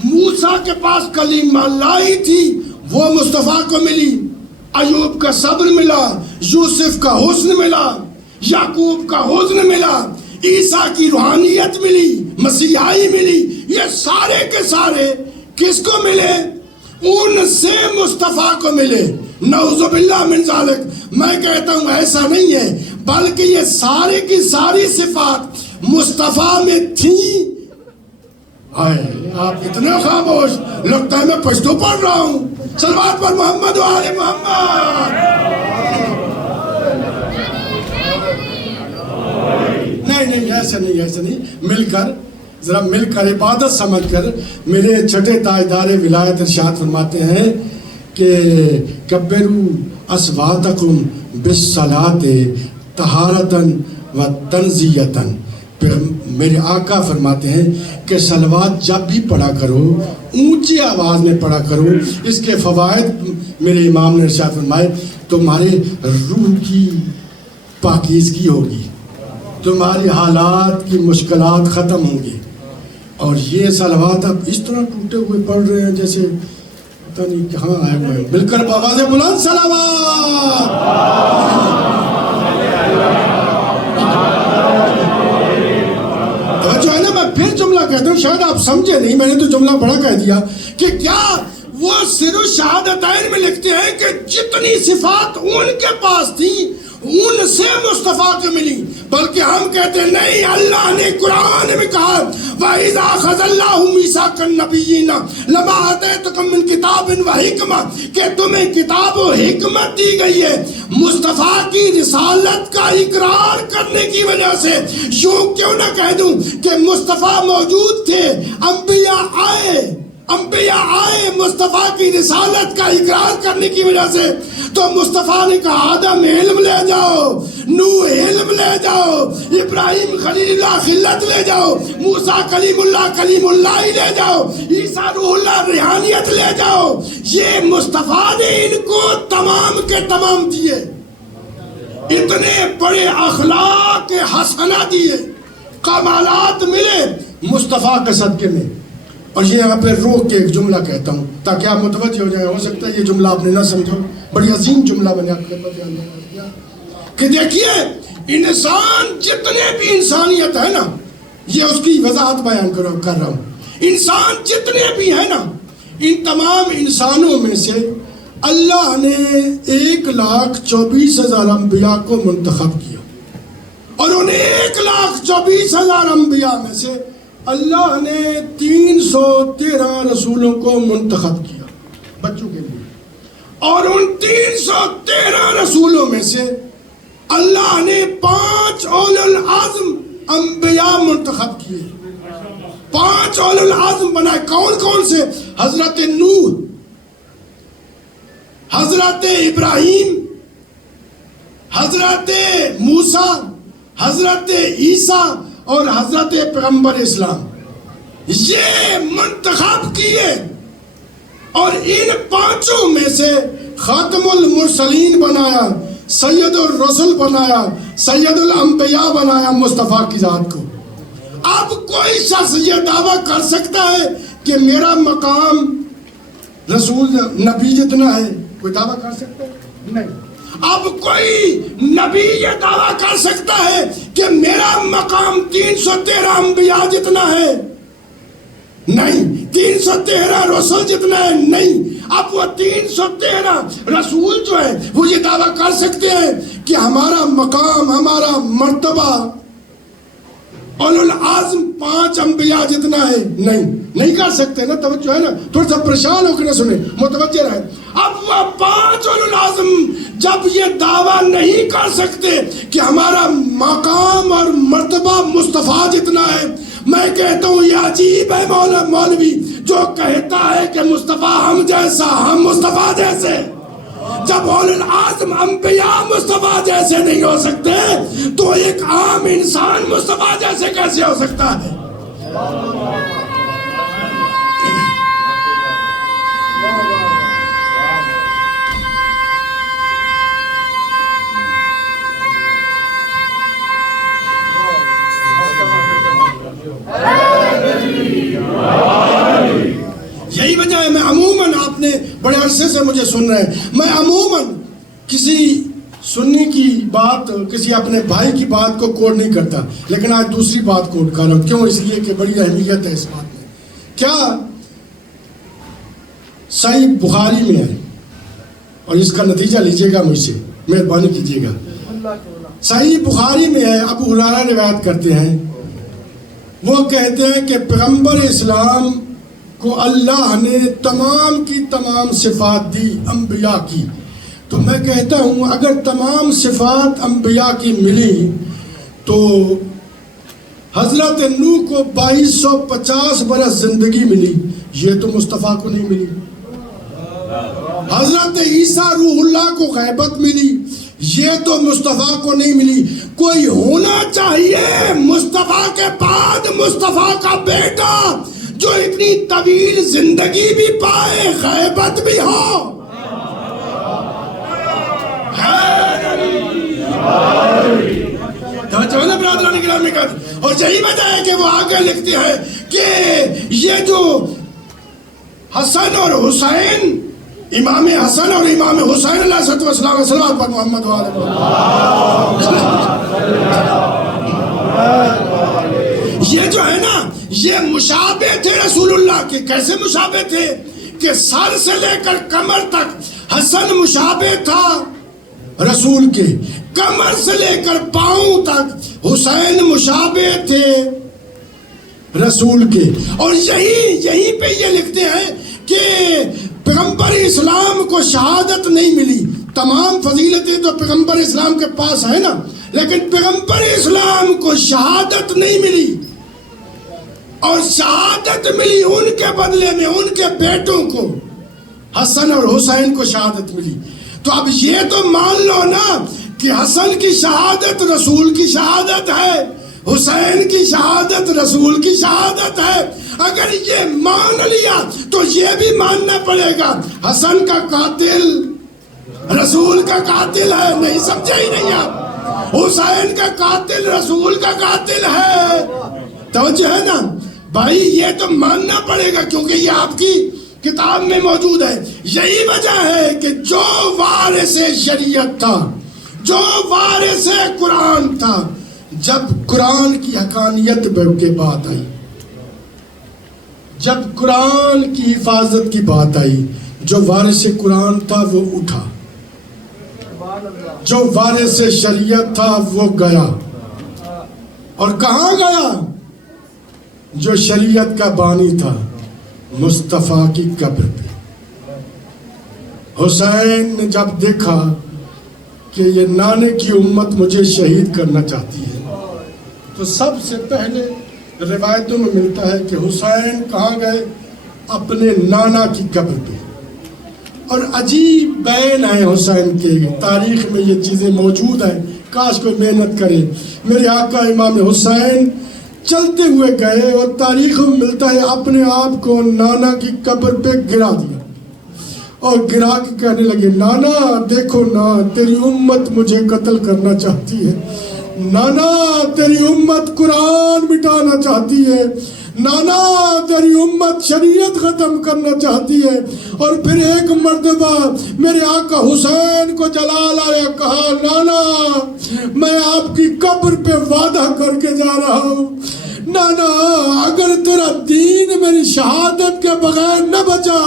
موسیٰ کے پاس کلمہ اللہ تھی وہ مصطفیٰ کو ملی, ایوب کا صبر ملا، یوسف کا حسن ملا، یعقوب کا حزن ملا، عیسیٰ کی روحانیت ملی، مسیحائی ملی، یہ سارے کے سارے کس کو ملے؟ ان سے مصطفیٰ کو ملے۔ نعوذ باللہ من ذالک، میں کہتا ہوں ایسا نہیں ہے، بلکہ یہ سارے کی ساری صفات مصطفیٰ میں تھیں۔ آپ اتنے خاموش، لگتا ہے میں پشتو پڑھ رہا ہوں۔ صلوات پر محمد و آل محمد۔ نہیں ایسا نہیں، مل کر ذرا مل کر عبادت سمجھ کر میرے چھٹے تاجدار ولایت ارشاد فرماتے ہیں کہ کبروا اصواتکم بالصلاۃ طہارۃ و تنزیۃ۔ میرے آقا فرماتے ہیں کہ صلوات جب بھی پڑھا کرو اونچی آواز میں پڑھا کرو، اس کے فوائد میرے امام نے ارشاد فرمائے تمہارے روح کی پاکیزگی ہوگی، تمہاری حالات کی مشکلات ختم ہوں گی۔ اور یہ صلوات اب اس طرح ٹوٹے ہوئے پڑھ رہے ہیں جیسے پتہ نہیں کہاں آئے ہوئے ہیں۔ مل کر بآواز بلند صلوات۔ جو ہے نا، میں پھر جملہ کہتا ہوں، شاید آپ سمجھے نہیں، میں نے تو جملہ بڑا کہہ دیا کہ کیا وہ سر شہادتین میں لکھتے ہیں کہ جتنی صفات ان کے پاس تھیں ان سے مصطفیٰ کو ملی، بلکہ ہم کہتے ہیں نہیں، اللہ نے قرآن میں کہا وَإِذَا أَخَذَ اللَّهُ مِيثَاقَ النَّبِيِّينَ لَمَا آتَيْتُكُم مِّن کتاب وحکمہ، کہ تمہیں کتاب و حکمت دی گئی ہے مصطفیٰ کی رسالت کا اقرار کرنے کی وجہ سے۔ یوں کیوں نہ کہہ دوں کہ مصطفیٰ موجود تھے، انبیاء آئے مصطفیٰ کی رسالت کا اقرار کرنے کی وجہ سے، تو مصطفیٰ نے کہا آدم علم لے جاؤ، نوح علم لے جاؤ، ابراہیم خلیل اللہ خلت لے جاؤ، موسیٰ کلیم اللہ ہی لے جاؤ، عیسیٰ روح اللہ روحانیت لے جاؤ۔ یہ مصطفیٰ نے ان کو تمام کے تمام دیے، اتنے بڑے اخلاق حسنہ دیے، کمالات ملے مصطفیٰ کے صدقے میں۔ اور یہ یہاں پہ روک کے ایک جملہ کہتا ہوں تاکہ آپ متوجہ ہو جائیں، ہو سکتا ہے یہ جملہ آپ نے نہ سمجھو، بڑی عظیم جملہ میں نے آپ کے پاس بیان کیا کہ دیکھیے انسان جتنے بھی انسانیت ہے نا، یہ اس کی وضاحت بیان کر رہا ہوں، انسان جتنے بھی ہیں نا، ان تمام انسانوں میں سے اللہ نے 1,24,000 انبیاء کو منتخب کیا، اور ان 1,24,000 انبیاء میں سے اللہ نے 313 رسولوں کو منتخب کیا بچوں کے لیے، اور ان 313 رسولوں میں سے اللہ نے 5 اولو العزم انبیاء منتخب کیے، 5 اولو العزم بنائے۔ کون کون سے؟ حضرت نوح، حضرت ابراہیم، حضرت موسیٰ، حضرت عیسیٰ اور حضرت پیغمبر اسلام، یہ منتخب کیے۔ اور ان 5 میں سے خاتم المرسلین بنایا، سید الرسل بنایا، سید الانبیاء بنایا مصطفیٰ کی ذات کو۔ اب کوئی شخص یہ دعویٰ کر سکتا ہے کہ میرا مقام رسول نبی جتنا ہے؟ کوئی دعویٰ کر سکتا ہے؟ نہیں۔ اب کوئی نبی یہ دعویٰ کر سکتا ہے کہ میرا مقام 313 انبیاء جتنا ہے؟ نہیں۔ 313 رسول جتنا ہے؟ نہیں۔ اب وہ 313 رسول جو ہے وہ یہ دعویٰ کر سکتے ہیں کہ ہمارا مقام، ہمارا مرتبہ اولو العزم 5 انبیاء جتنا ہے؟ نہیں کر سکتے نا۔ توجہ ہے نا، تھوڑا سا پریشان ہو کے نہ سنیں، متوجہ رہیں۔ اب وہ 5 اولو العزم جب یہ دعویٰ نہیں کر سکتے کہ ہمارا مقام اور مرتبہ مصطفیٰ جتنا ہے، میں کہتا ہوں یہ عجیب ہے مولوی جو کہتا ہے کہ مصطفیٰ ہم جیسا، ہم مصطفیٰ جیسے۔ جب اولو العزم انبیاء مصطفیٰ جیسے نہیں ہو سکتے تو ایک عام انسان مصطفیٰ جیسے کیسے ہو سکتا ہے؟ یہی وجہ ہے میں عموماً، آپ نے بڑے عرصے سے مجھے سن رہے ہیں، میں عموماً کسی سنی کی بات، کسی اپنے بھائی کی بات کو کوٹ نہیں کرتا، لیکن آج دوسری بات کوٹ کر رہا ہوں. کیوں؟ اس لیے کہ بڑی اہمیت ہے اس بات میں. کیا صحیح بخاری میں ہے، اور اس کا نتیجہ لیجئے گا مجھ سے، مہربانی کیجئے گا. صحیح بخاری میں ہے، ابو ہریرہ روایت کرتے ہیں، وہ کہتے ہیں کہ پیغمبر اسلام کو اللہ نے تمام کی تمام صفات دی انبیاء کی. تو میں کہتا ہوں اگر تمام صفات انبیاء کی ملی تو حضرت نوح کو 2250 برس زندگی ملی، یہ تو مصطفیٰ کو نہیں ملی. حضرت عیسیٰ روح اللہ کو غیبت ملی، یہ تو مصطفیٰ کو نہیں ملی. کوئی ہونا چاہیے مصطفیٰ کے بعد مصطفیٰ کا بیٹا جو اتنی طویل زندگی بھی پائے، غیبت بھی ہو. اور یہی وجہ ہے کہ وہ آگے لکھتے ہیں کہ یہ جو حسن اور حسین، امام حسن اور امام حسین علیہ السلام، صلوات پر محمد یہ جو ہے نا، یہ مشابہ تھے رسول اللہ کے. کیسے مشابہ تھے کہ سر سے لے کر کمر تک حسن مشابہ تھا رسول کے، کمر سے لے کر پاؤں تک حسین مشابہ تھے رسول کے. اور یہیں پہ یہ لکھتے ہیں کہ پیغمبر اسلام کو شہادت نہیں ملی. تمام فضیلتیں تو پیغمبر اسلام کے پاس ہے نا، لیکن پیغمبر اسلام کو شہادت نہیں ملی. اور شہادت ملی ان کے بدلے میں ان کے بیٹوں کو، حسن اور حسین کو شہادت ملی. تو اب یہ تو مان لو نا کہ حسن کی شہادت رسول کی شہادت ہے، حسین کی شہادت رسول کی شہادت ہے. اگر یہ مان لیا تو یہ بھی ماننا پڑے گا حسن کا قاتل رسول کا قاتل ہے. نہیں سمجھے ہی نہیں آپ؟ حسین کا قاتل رسول کا قاتل ہے. توجہ ہے نا بھائی، یہ تو ماننا پڑے گا کیونکہ یہ آپ کی کتاب میں موجود ہے. یہی وجہ ہے کہ جو وارث شریعت تھا، جو وارث قرآن تھا، جب قرآن کی حقانیت کے بات آئی، جب قرآن کی حفاظت کی بات آئی، جو وارث قرآن تھا وہ اٹھا، جو وارث شریعت تھا وہ گیا. اور کہاں گیا؟ جو شریعت کا بانی تھا، مصطفیٰ کی قبر پہ. حسین نے جب دیکھا کہ یہ نانے کی امت مجھے شہید کرنا چاہتی ہے، تو سب سے پہلے روایتوں میں ملتا ہے کہ حسین کہاں گئے؟ اپنے نانا کی قبر پہ. اور عجیب بیان ہے حسین کے، تاریخ میں یہ چیزیں موجود ہیں، کاش کوئی محنت کرے. میرے آقا امام حسین چلتے ہوئے گئے اور تاریخ میں ملتا ہے اپنے آپ کو نانا کی قبر پہ گرا دیا، اور گرا کے کہنے لگے، نانا دیکھو نا، تیری امت مجھے قتل کرنا چاہتی ہے. نانا تیری امت قرآن مٹانا چاہتی ہے. نانا تیری امت شریعت ختم کرنا چاہتی ہے. اور پھر ایک مرتبہ میرے آقا حسین کو جلال آیا، کہا، نانا میں آپ کی قبر پہ وعدہ کر کے جا رہا ہوں، نانا اگر تیرا دین میری شہادت کے بغیر نہ بچا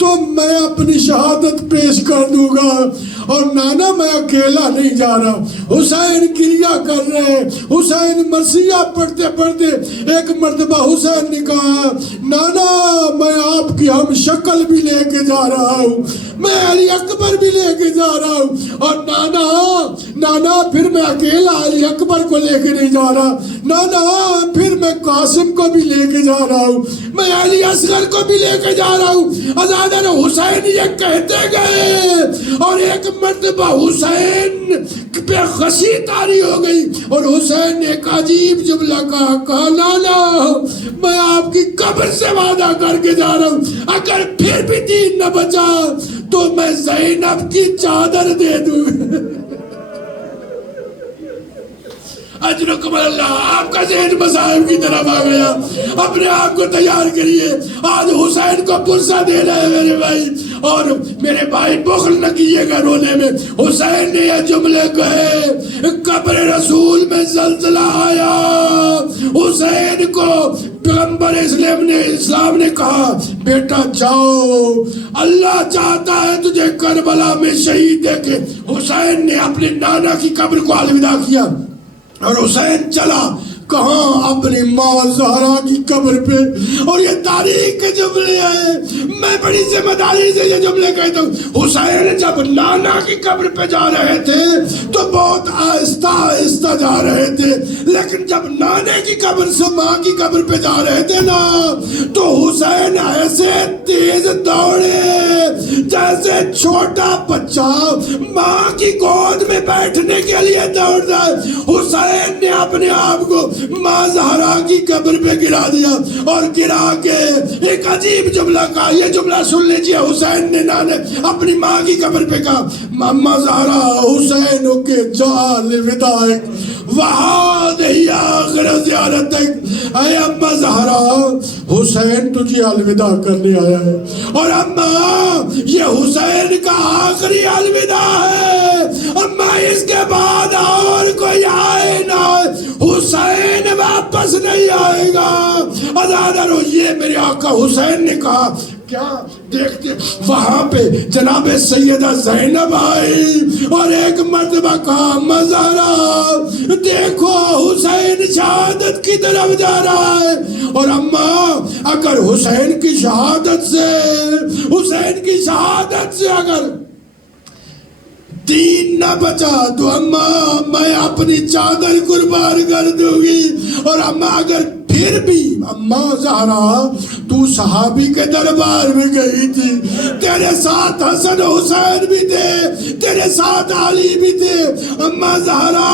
تو میں اپنی شہادت پیش کر دوں گا. اور نانا میں اکیلا نہیں جا رہا. حسین کریا کر رہے، حسین مرثیہ پڑھتے پڑھتے ایک مرتبہ حسین نے کہا، نانا میں آپ کی ہم شکل بھی لے کے جا رہا ہوں، میں علی اکبر بھی لے کے جا رہا ہوں. اور نانا پھر میں اکیلا علی اکبر کو لے کے نہیں جا رہا، نانا پھر میں قاسم کو بھی لے کے جا رہا ہوں، میں علی اصغر کو بھی لے کے جا رہا ہوں. ازادہ حسین یہ کہتے گئے، اور ایک مرتبہ حسین پہ خشی طاری ہو گئی اور حسین نے ایک عجیب جملہ کہا، نانا میں آپ کی قبر سے وعدہ کر کے جا رہا ہوں، اگر پھر بھی دین نہ بچا تو میں زینب کی چادر دے دوں. اجرکم اللہ. آپ کا ذہن مذاہب کی طرف آ گیا. اپنے آپ کو تیار کریے، آج حسین کو پرسہ دینا ہے میرے بھائی. اور میرے بھائی بخل نہ کیجیے گا رونے میں، حسین نے یہ جملے کہے، قبر رسول میں زلزلہ آیا، حسین کو پیغمبر اسلام نے کہا بیٹا جاؤ، اللہ چاہتا ہے تجھے کربلا میں شہید دیکھے۔ حسین نے اپنے نانا کی قبر کو الوداع کیا اور حسین چلا کہاں؟ اپنی ماں زہرا کی قبر پہ۔ اور یہ تاریخ کے جملے ہیں، میں بڑی ذمہ داری سے یہ جملے کہتا ہوں۔ حسین جب نانا کی قبر پہ جا رہے تھے تو بہت آہستہ آہستہ جا رہے تھے، لیکن جب نانے کی قبر سے ماں کی قبر پہ جا رہے تھے نا تو حسین ایسے تیز دوڑے جیسے چھوٹا بچہ ماں کی گود میں بیٹھنے کے لیے دوڑ رہا ہے۔ حسین نے اپنے آپ کو ماں زہرا کی قبر پہ گرا دیا اور گرا کے ایک عجیب جملہ کہا، یہ جملہ سن لیجئے۔ حسین نے نانے اپنی ماں کی قبر پہ کہا ماں زہرا حسین کے جال ودائک وہذہ آخر زیارتک، اے اماں زہرا حسین تجھے الوداع کرنے آیا ہے، اور اماں یہ حسین کا آخری الوداع ہے، اماں اس کے بعد اور کوئی آئے نہ، حسین واپس نہیں آئے گا۔ عزادارو یہ میرے آقا حسین نے کہا کیا دیکھتے وہاں پہ جناب سیدہ زینب آئی اور ایک مرتبہ کہا اماں زہرا دیکھو حسین شہادت کی طرف جا رہا ہے، اور اماں اگر حسین کی شہادت سے اگر دین نہ بچا تو اماں میں اپنی چادر قربان کر دوں گی، اور اماں اگر پھر بھی اماں زہرا تو صحابی کے دربار میں گئی تھی، تیرے ساتھ حسن حسین بھی تھے، تیرے ساتھ علی بھی تھے، اماں زہرا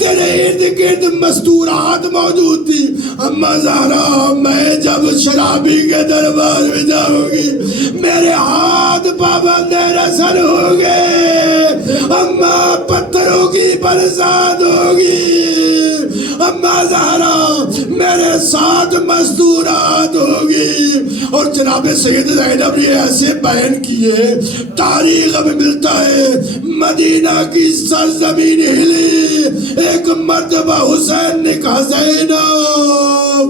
تیرے ارد گرد مستورات موجود تھی، اماں زہرا میں جب شرابی کے دربار میں جاؤں گی میرے ہاتھ پابند رسن ہوں گے، اماں پتھروں کی برسات ہوگی، اماں زہرا میرے ساتھ مستورات ہوگی۔ اور جناب سید زینب نے ایسے بیان کیے، تاریخ میں ملتا ہے مدینہ کی سرزمین ہلی، ایک مرتبہ حسین نے کہا زینب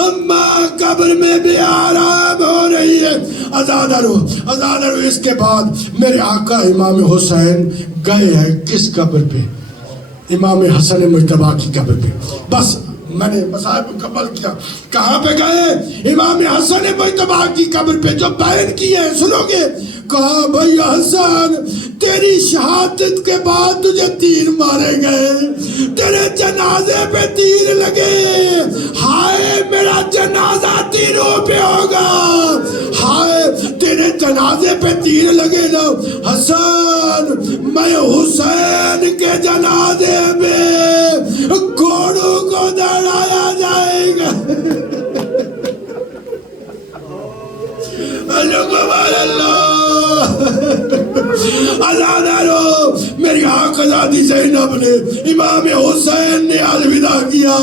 اماں قبر میں بھی آرام ہو رہی ہے۔ عزادارو اس کے بعد میرے آقا امام حسین گئے ہیں کس قبر پہ؟ امام حسن مجتبیٰ کی قبر پہ۔ بس میں نے مصاحب مکمل کیا، کہاں پہ گئے؟ امام حسن مجتبیٰ کی قبر پہ، جو بیان کیے ہیں سنو گے۔ کہا بھائی حسن تیری شہادت کے بعد تجھے تیر مارے گئے، تیرے جنازے پہ تیر لگے، ہائے میرا جنازہ تیروں پہ ہوگا، ہائے تیرے جنازے پہ تیر لگے نا حسن، میں حسین کے جنازے میں گھوڑوں کو دوڑایا جائے گا۔ عزادارو میری آقازادی زینب نے امام حسین نے الوداع کیا،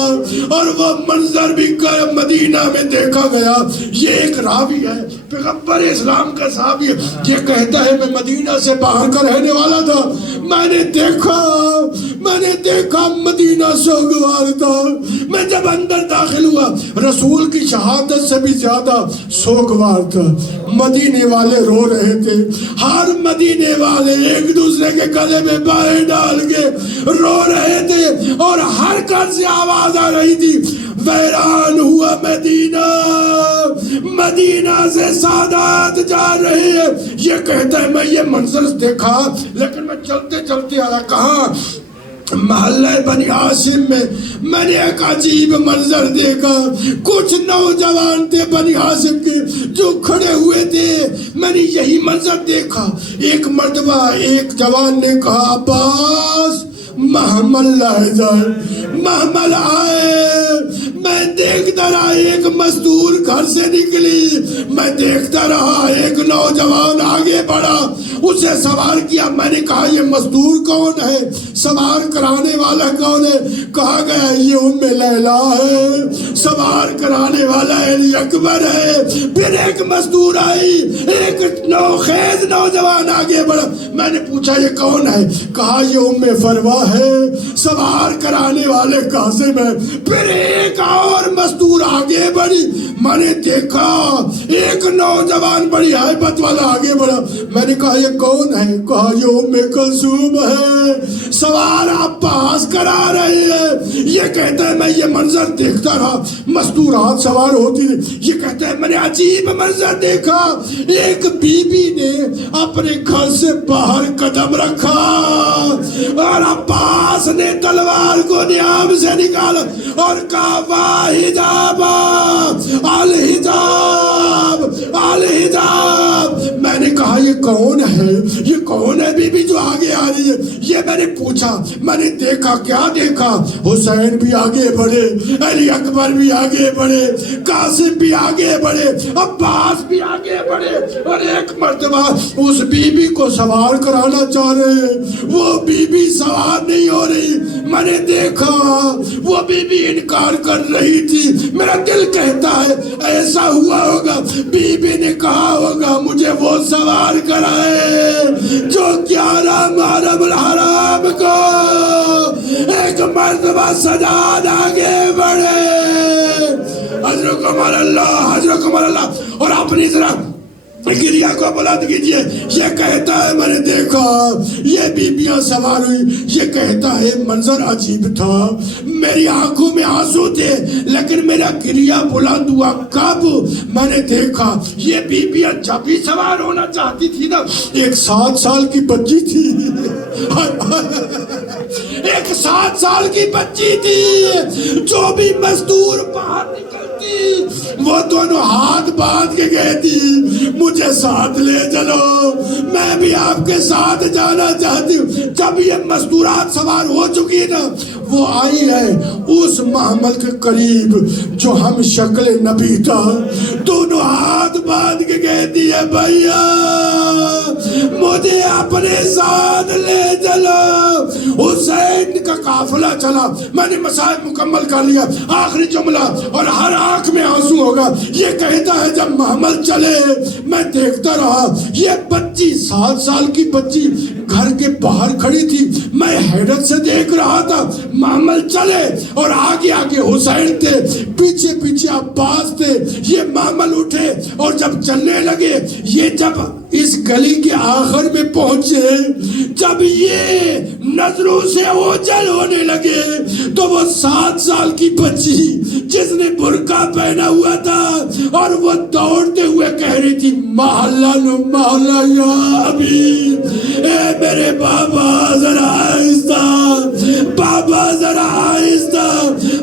اور وہ منظر بھی مدینہ میں دیکھا گیا۔ یہ ایک راوی ہے پیغمبر اسلام کا صحابی، یہ کہتا ہے میں مدینہ سے باہر کا رہنے والا تھا، میں نے دیکھا مدینہ سوگوار تھا، میں جب اندر داخل ہوا رسول کی شہادت سے بھی زیادہ سوگوار تھا، مدینے والے رو رہے تھے، ہر مدینے والے ایک دوسرے کے گلے میں بائیں ڈال کے رو رہے تھے، اور ہر گھر سے آواز آ رہی تھی ویران ہوا مدینہ، مدینہ سے سادات جا رہے ہیں۔ یہ کہتا ہے میں یہ منظر دیکھا، لیکن میں چلتے چلتے آیا کہاں؟ محلہ بنی ہاشم میں نے ایک عجیب منظر دیکھا، کچھ نوجوان تھے بنی ہاشم کے جو کھڑے ہوئے تھے، میں نے یہی منظر دیکھا۔ ایک مرتبہ ایک جوان نے کہا عباس محمل لائے جائے، محمل آئے، میں دیکھتا رہا ایک مزدور گھر سے نکلی، میں دیکھتا رہا ایک نوجوان آگے بڑھا، اسے سوار کیا۔ میں نے کہا یہ مزدور کون ہے، سوار کرانے والا کون ہے؟ کہا گیا یہ ام لیلا ہے، سوار کرانے والا علی اکبر ہے۔ پھر ایک مزدور آئی، ایک نوخیز نوجوان آگے بڑھا۔ میں نے پوچھا یہ کون ہے؟ کہا یہ ام فروا ہے، سوار کرانے والے قاسم ہے۔ پھر ایک اور مزدور آگے بڑھی، میں نے دیکھا ایک نوجوان بڑی ہیبت والا آگے بڑھا۔ میں نے کہا یہ کون ہے؟ کہا یہ ام کلثوم ہے، سوار عباس کرا رہی ہے۔ یہ کہتا ہے میں یہ منظر دیکھتا رہا، مستورات سوار ہوتی رہی۔ یہ کہتا ہے میں نے عجیب منظر دیکھا، ایک بی بی نے اپنے گھر سے باہر قدم رکھا اور عباس نے تلوار کو نیام سے نکالا اور کہا واحجاب الحجاب الحجاب۔ میں نے کہا یہ کون ہے، یہ کون ہے بی بی جو آگے آ رہی ہے؟ یہ میں نے پوچھا، میں نے دیکھا، کیا دیکھا؟ حسین بھی آگے بڑھے، علی اکبر بھی آگے بڑھے، قاسم بھی آگے بڑھے، عباس بھی آگے بڑھے، اور ایک مرتبہ اس بی بی کو سوار کرانا چاہ رہے ہیں، وہ بی بی سوار نہیں ہو رہی۔ میں نے دیکھا وہ بی بی انکار کر رہی تھی۔ میرا دل کہتا ہے ایسا ہوا ہوگا بی بی نے کہا ہوگا مجھے وہ سوار کرائے جو 11 محرم الحرام کو ایک مرتبہ سجاد آگے بڑھے۔ حضرکم اللہ، حضرکم اللہ۔ اور اپنی طرح گریہ کو بلند کیجئے۔ یہ کہتا ہے میں نے دیکھا یہ بیبیاں سوار ہوئی، یہ کہتا ہے منظر عجیب تھا، میری آنکھوں میں آنسو تھے لیکن میرا گریہ بلند ہوا۔ کب؟ میں نے دیکھا یہ بیبیاں جب بھی سوار ہونا چاہتی تھی نا، ایک 7 سال کی بچی تھی، ایک 7 سال کی بچی تھی، جو بھی مزدور باہر نکلتی وہ دونوں ہاتھ باندھ کے کہتی مجھے ساتھ لے چلو، میں بھی آپ کے ساتھ جانا چاہتی ہوں۔ جب یہ مزدورات سوار ہو چکی نا، وہ آئی ہے اس محمل کے قریب جو ہم شکل نبی تھا، دونوں ہاتھ باندھ کے کہتی ہے بھائیا مجھے اپنے ساتھ لے چلو۔ حسین کا قافلہ چلا، میں نے مسائل مکمل کر لیا، آخری جملہ اور ہر آنکھ میں آنسو ہوگا۔ یہ کہتا ہے جب محمل چلے میں دیکھتا رہا، یہ بچی 7 سال کی بچی گھر کے باہر کھڑی تھی، میں حیرت سے دیکھ رہا تھا۔ محمل چلے اور آگے آگے حسین تھے، پیچھے پیچھے عباس تھے۔ یہ محمل اٹھے اور جب چلنے لگے، یہ جب اس گلی کے آخر میں پہنچے، جب یہ نظروں سے اوجھل ہونے لگے تو وہ 7 سال کی بچی جس نے برقع پہنا ہوا تھا اور وہ دوڑتے ہوئے کہہ رہی تھی محلہ نو محلہ یا ابھی، اے میرے بابا ذرا آہستہ، بابا ذرا آہستہ،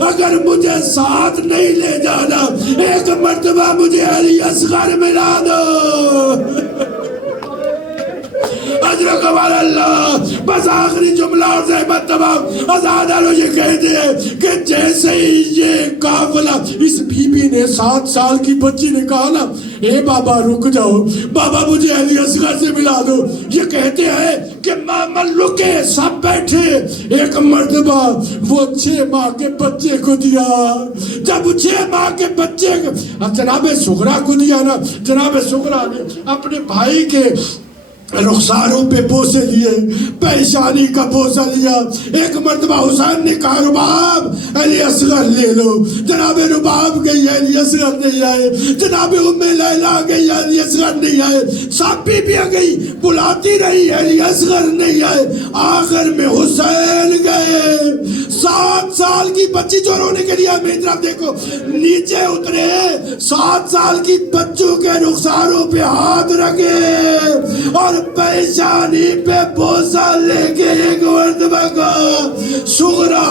اگر مجھے ساتھ نہیں لے جانا ایک مرتبہ مجھے علی اصغر ملا دو۔ حضرکم اللہ۔ بس آخری جملہ اور زحمت تمام آزاد آلو یہ کہتے ہیں کہ جیسے ہی یہ قافلہ، اس بی بی نے 7 سال کی بچی نے کہا نا اے بابا رک جاؤ، بابا مجھے علی اصغر سے ملا دو، یہ کہتے ہیں کہ محمل رکے، سب بیٹھے۔ ایک مرتبہ وہ 6 ماہ کے بچے کو دیا، جب 6 ماہ کے بچے جناب سغرا کو دیا نا، جناب سغرا نے اپنے بھائی کے رخساروں پہ بوسے لیے، پیشانی کا بوسہ لیا۔ ایک مرتبہ حسین نے کہا رباب علی اصغر لے لو، جناب رباب گئی علی اصغر نہیں آئے، جناب ام لیلا گئی علی اصغر نہیں آئے، سب بیبیاں گئی بلاتی رہی علی اصغر نہیں آئے، آخر میں حسین گئے۔ 7 سال کی بچی جو رونے کے لیے میری طرف دیکھو، نیچے اترے، 7 سال کی بچوں کے رخساروں پہ ہاتھ رکھے اور پیشانی پہ بوسہ لے کے ایک مرتبہ کہا سغرا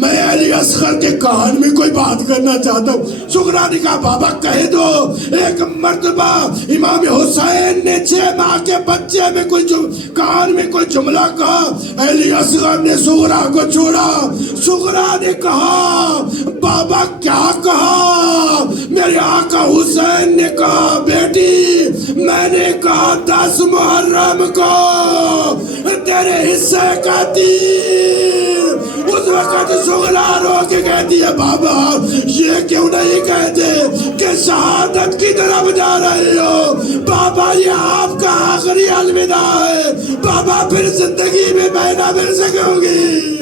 میں علی اصغر کے کان میں کوئی بات کرنا چاہتا ہوں. سغرا نے کہا بابا کہہ دو. ایک مرتبہ امام حسین نے 6 ماہ کے بچے میں کان میں کوئی جملہ کہا. علی اصغر نے سغرا کو چھوڑا. سغرا نے کہا بابا کیا کہا؟ میرے آقا حسین نے کہا بیٹی میں نے کہا 10 محرم کو تیرے حصے کا تیر. اس وقت سغرا رو کے کہتی ہے بابا یہ کیوں نہیں کہتے کہ شہادت کی طرف جا رہے ہو؟ بابا یہ آپ کا آخری الوداع ہے. بابا پھر زندگی میں نہ مل سکو گی.